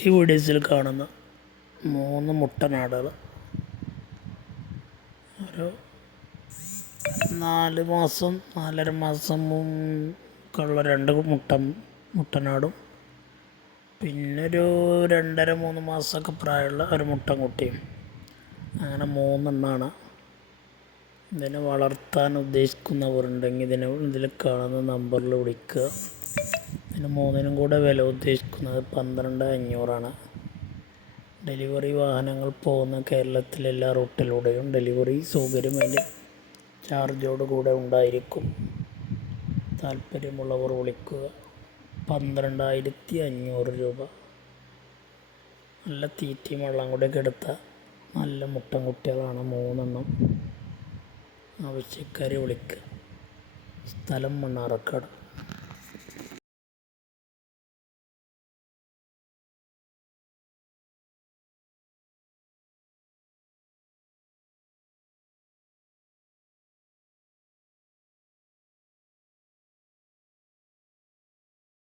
ഈ വീഡിയോസിൽ കാണുന്ന 3 മുട്ടനാടുകൾ ഒരു 4 മാസം 4.5 മാസം ഉള്ള 2 മുട്ടനാടും പിന്നെ ഒരു 2.5-3 മാസമൊക്കെ പ്രായമുള്ള ഒരു മുട്ടൻകുട്ടിയും, അങ്ങനെ 3 എണ്ണമാണ്. ഇതിനെ വളർത്താൻ ഉദ്ദേശിക്കുന്നവരുണ്ടെങ്കിൽ ഇതിൽ കാണുന്ന നമ്പറിൽ വിളിക്കുക. ഇതിന് 3നും കൂടെ വില ഉദ്ദേശിക്കുന്നത് 12,500 ഡെലിവറി വാഹനങ്ങൾ പോകുന്ന കേരളത്തിലെ എല്ലാ റൂട്ടിലൂടെയും ഡെലിവറി സൗകര്യം അതിൻ്റെ ചാർജോട് കൂടെ ഉണ്ടായിരിക്കും. താല്പര്യമുള്ളവർ വിളിക്കുക. 12,500 രൂപ. നല്ല തീറ്റയും വെള്ളം കൂടെയൊക്കെ എടുത്ത നല്ല മുട്ടൻകുട്ടികളാണ് 3 എണ്ണം. ആവശ്യക്കാരെ വിളിക്കുക. സ്ഥലം മണ്ണാർക്കാട്.